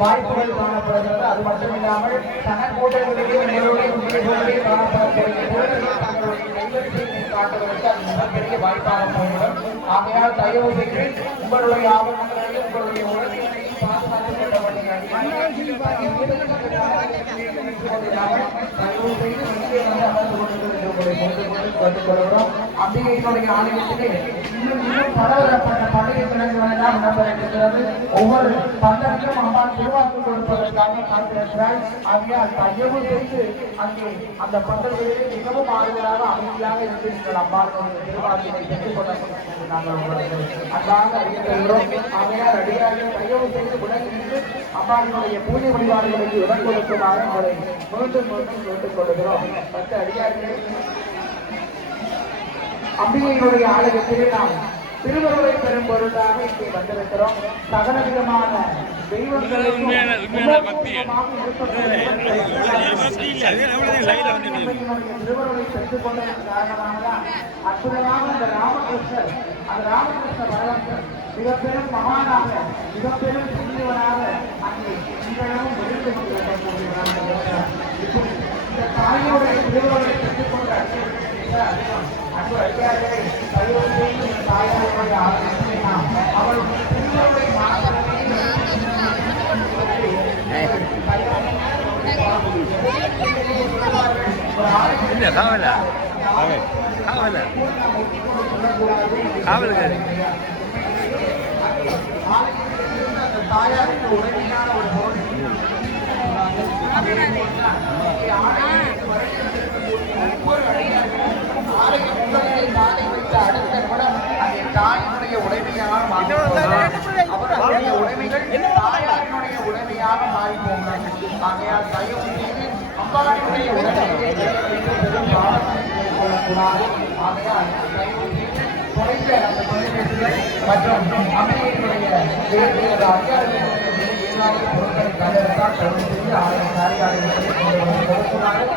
வாய்ப்புகள் காணப்படுகிறது. அது மட்டுமில்லாமல் தனக்கூட்டங்களிலேயே நிலையோடைய காணப்படக்கூடிய தங்களுடைய கைவரிசையை காட்டுவதற்கு அது மிகப்பெரிய வாய்ப்பாக போய்விடும். ஆகையால் தயவு செய்து உங்களுடைய ஆவணங்களையும் உங்களுடைய உறவினரையும் பாதுகாத்துக் கொள்ள வேண்டிய அம்பிகையினுடைய ஆலயத்திலே இன்னும் பலதரப்பட்ட பழைய கிழங்குகள் எல்லாம் இடம்பெறுகிறது. ஒவ்வொரு பந்தனையும் அம்மா திருவாக்கு கொடுப்பதற்காக காத்திருக்கிறார். ஆகையால் தயவு செய்து அங்கே அந்த பந்தல்களிலே மிகவும் ஆறுதலாக அமைதியாக இருந்து நீங்கள் அம்மாவுடைய திருவாக்கினை பெற்றுக் கொள்ள நாங்கள் உங்களுக்கு அன்றாக அறிவிக்கிறோம். ஆகையால் அடியார்கள் தயவு செய்து விலகிட்டு அம்மாவினுடைய பூஜை வழிபாடுகளுக்கு இடம் கொடுப்பதாக அவரை மீண்டும் கேட்டுக் கொள்கிறோம். மற்ற அடியார்களே, அம்பிகையினுடைய ஆலயத்திலே நாம் திருவருளை பெறும் பொருளாக இங்கே வந்திருக்கிறோம். சகல விதமான தெய்வங்களுக்கும் திருவருளை பெற்றுக் கொண்டதன் காரணமாகதான் அற்புதமாக அந்த ராமகிருஷ்ணர், அந்த ராமகிருஷ்ண பகவான் மிகப்பெரும் மகானாக, மிகப்பெரும் புண்ணியவனாக அங்கே இன்றளவும் விழுந்து கொண்டிருக்கிறார். இந்த தாயோடைய திருவருளை பெற்றுக் கொண்ட அன்பு அடியார்களை தயவு செய்து தாயாருடைய ஆலயத்தை நாம் அவருடைய திருவருளை தாயாருக்கு உடனடியான ஒரு பொருள் ஒவ்வொரு ஆலயம் உடனே காலை வைத்த அடுத்த நிமிடம் அந்த தாயினுடைய உடைமையாக அவர்களுடைய உடைமைகள் தாயாரினுடைய உடைமையாக மாறி போகிறார்கள். ஆகையால் தயவு செய்து அம்பாவினுடைய உடைமையை பெரும் பாடக்கூடாது. ஆகையால் தயவு செய்து குறைந்த அந்த தொழில்நுட்பங்கள் மற்றும் அம்மையினுடைய அதிகாரிகளுடைய பொருட்களை கலந்தால் தயவு செய்து ஆலய காரியாலயத்தை கொடுக்கிறார்கள்.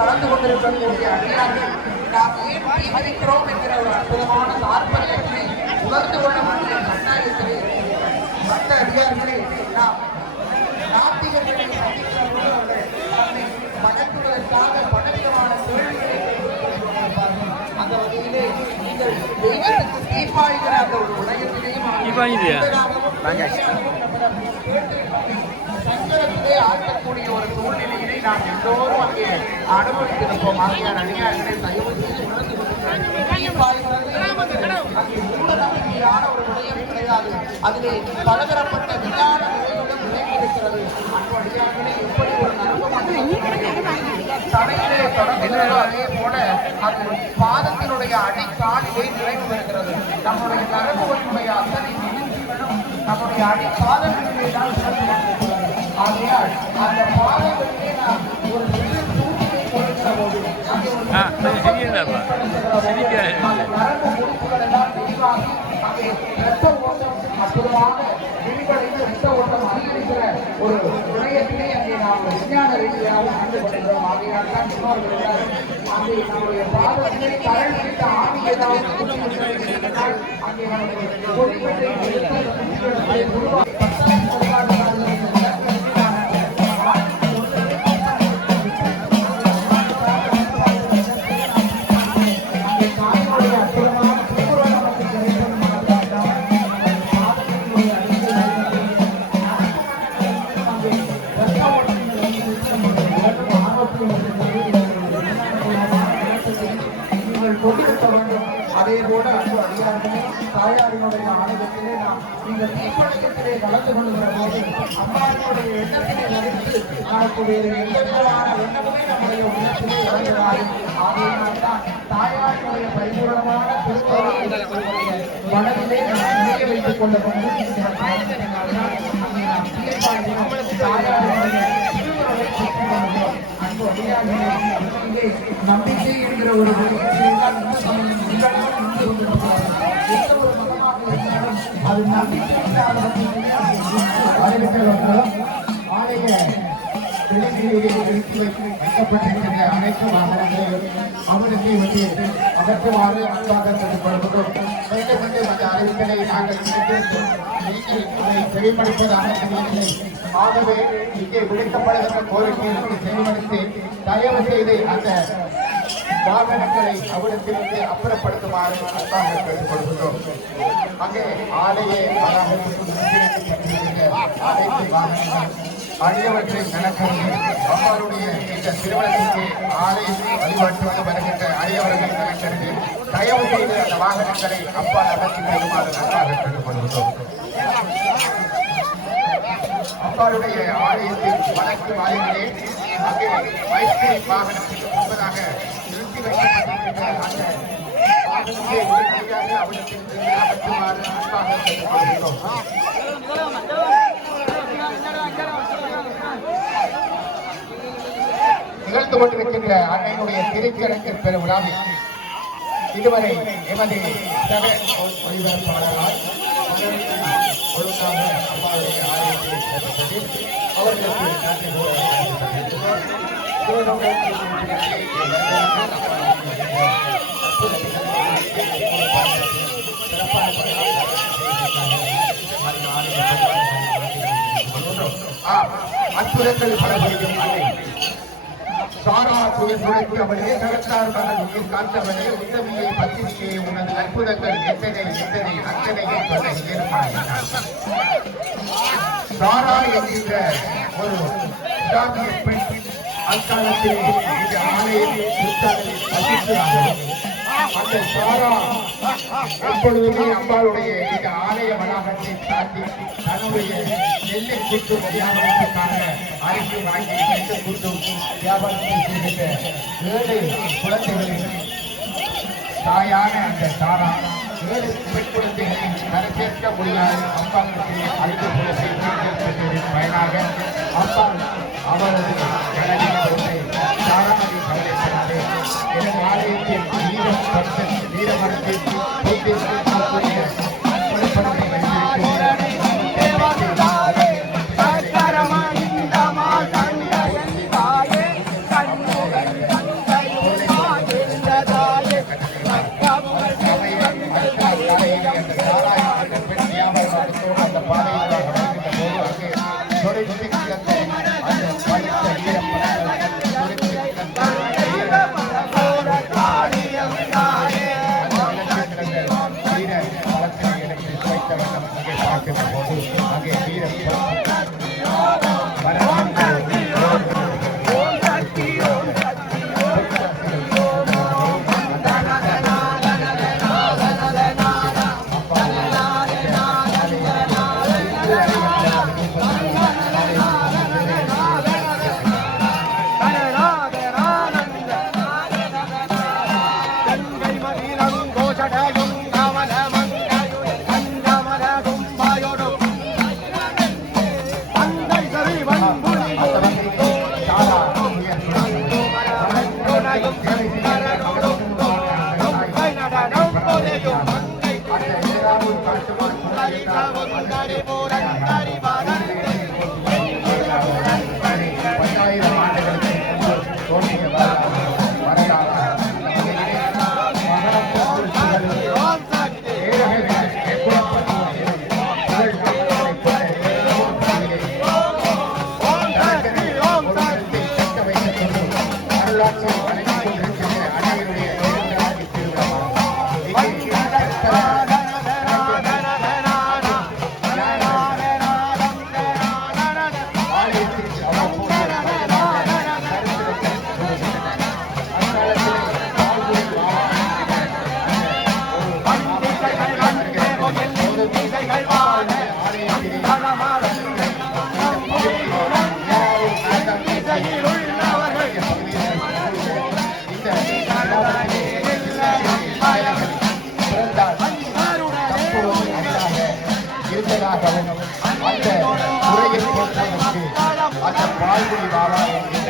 கலந்து கொண்டிருக்கக்கூடிய அடியார்கள் நாம் ஏன் தீவிரிக்கிறோம் என்கிற ஒரு அற்புதமான தாற்பயத்தை உணர்ந்து கொள்ள வேண்டிய கட்டாயத்திலே மற்ற அடியார்களே நாம் நாத்திகர்களை வழங்குவதற்காக பலவிதமான கேள்விகளை அந்த வகையிலே நீங்கள் தெய்வத்துக்கு தீர்ப்பாய்கிற அந்த ஒரு உலகத்திலேயும் சங்கரத்திலே ஆட்டக்கூடிய ஒரு சூழ்நிலையிலே நாம் எல்லோரும் அங்கே அனுபவித்திருப்போம். ஆகியார் அடியார்களை தயவு செய்து உணர்ந்து அங்கே மூட நம்பிக்கையான ஒரு விடயம் கிடையாது. அதிலே பலதரப்பட்ட விஞ்ஞான நிலைகளும் விளைவிருக்கிறது. அந்த அடியார்களை எப்படி ஒரு தலையிலே தொடங்குகிறதோ அதே போல அது பாதத்தினுடைய அடிக்காலிலே நிறைவு பெறுகிறது. நம்முடைய நரம்புகளுடைய அத்தனை நிகழ்ச்சிகளும் நம்முடைய அடிப்பாதங்களிலே தான் சிறப்பு. ஆகையால் அந்த பாதங்களிலே நாம் ஒரு சிறு தூக்கினை கொடுக்கிற போது நரம்பு முடிப்புகள் எல்லாம் தெளிவாகி அங்கே இரத்த ஓட்டம் அற்புதமாக விரிவடைந்து இரத்த ஓட்டம் அதிகரிக்கிற ஒரு விடயத்திலே அங்கே நாம் விஞ்ஞான ரீதியாக கண்டுகொள்கிறோம். ஆகையால் தான் சொன்னார்கள் அங்கே நம்முடைய பாதத்திலே கரல் பிடித்த ஆவி ஏதாவது அங்கே நம்முடைய பொறிப்பட்டை தாயாரினுடைய ஆலயத்திலே நாம் இந்த தீப்பழக்கத்திலே கலந்து கொள்கிற போது அம்மாவினுடைய எண்ணத்திலே நடித்து நமக்குடைய எந்த விதமான எண்ணமுமே நம்முடைய உள்ளத்திலே வருகிறாரு. ஆகையினால்தான் தாயாரினுடைய பரிபூரணமான திருக்கோயிலுடைய மனதிலே நாம் நினைய வைத்துக் கொள்ள வேண்டும் என்கிற காரணத்தினால்தான் அங்கே நாம் தாயாரினுடைய திருவுருளை பெற்றுக் கொள்கிறோம். அன்பு அடியார்களே, இங்கே நம்பிக்கை என்கிற ஒரு விஷயத்தான் இந்த சமயம் உங்களிடம் இருந்து கொண்டிருக்கிறார்கள். எந்த ஒரு மதமாக இருந்தாலும் அது நம்பிக்கைக்காக அறிவிக்கிறவர்களும் ஆலய விலங்கிலேயே நிறுத்தி வைக்கப்பட்டிருக்கின்ற அனைத்து வாகனங்களையும் அவருக்கு வந்து அகற்றுமாறு அன்பாக சொல்லப்படுகிறோம். மீண்டும் மீண்டும் அந்த அறிவித்தலை நாங்கள் நீங்கள் அதை செவிமடுப்பதாக தெரியவில்லை. ஆகவே இங்கே விடுக்கப்படுகின்ற கோரிக்கைகளுக்கு செவிமடுத்து தயவு செய்து அந்த வாகனங்களை அவிடத்திலிருந்து அப்புறப்படுத்துமாறு அன்பாக கேட்டுக்கொள்கிறோம். அங்கே ஆலய வளாகத்துக்கு அனைத்து வாகனங்கள் அடியவற்றை கணக்கறிந்து அவருடைய இந்த திருமணத்திற்கு ஆலயத்தில் வழிபாட்டு வருகின்ற அடியவர்கள் கணக்கறிந்து தயவு செய்து அந்த வாகனங்களை அப்பால் அகற்றி வருமாறு நன்றாக கேட்டுக்கொள்கிறோம். அப்பாருடைய ஆலயத்தில் வடக்கு வாயிலே அங்கே ஐஸ்கிரீம் வாகனத்துக்கு முன்பதாக நிறுத்தி வைக்கப்பட்டிருக்கின்ற அந்த வாகனத்தை உடனடியாக அவர்களுக்கு அகற்றுமாறு அன்பாக கேட்டுக்கொள்கிறோம். நிகழ்ந்து கொண்டிருக்கின்ற அன்னையினுடைய திருக்கணக்கு பெருவிழாவில் இதுவரை எமது சக ஒளிபரப்பாளரால் ஒழுங்காக அம்மாவுடைய ஆலயத்தை சேர்ந்தது அவர்களுக்கு நன்றி அற்புதங்கள் பல செய்யும் அன்னை சாரா துயர்க்கு அவளே சகத்தார் மகன் உயிர் காத்தவனே உத்தமியை பத்திரிகையை உனது அற்புதங்கள் எத்தனை அத்தனையை சொல்ல ஏற்பாடு. சாரா என்கின்ற ஒரு இஸ்லாமிய பெண் அக்காலத்தில் இந்த ஆலயத்தில் வசிக்கிறார்கள். அந்த சாரா எப்பொழுதுமே அம்பாளுடைய இந்த ஆலய வளாகத்தை தாண்டி தன்னுடைய நெல்லை கூட்டும் வியாபாரத்துக்காக அரிசி வாங்கி நெல்லை கூட்டும் வியாபாரத்தை செய்கின்ற 7 குழந்தைகளின் தாயான அந்த சாரா 7 பெண் குழந்தைகளை கரைசேர்க்க முடியாத அம்பாளுக்கு அழிவு குலத்தின் பயனாக அம்பாள் அவரது கடலில் சாராவை கவலைப்பட்டு எனது ஆலயத்தில் வீரமரத்தில் இருந்ததாகவும் அந்த குறையை போக்குவதற்கு அந்த பால்குடி பாபா என்கின்ற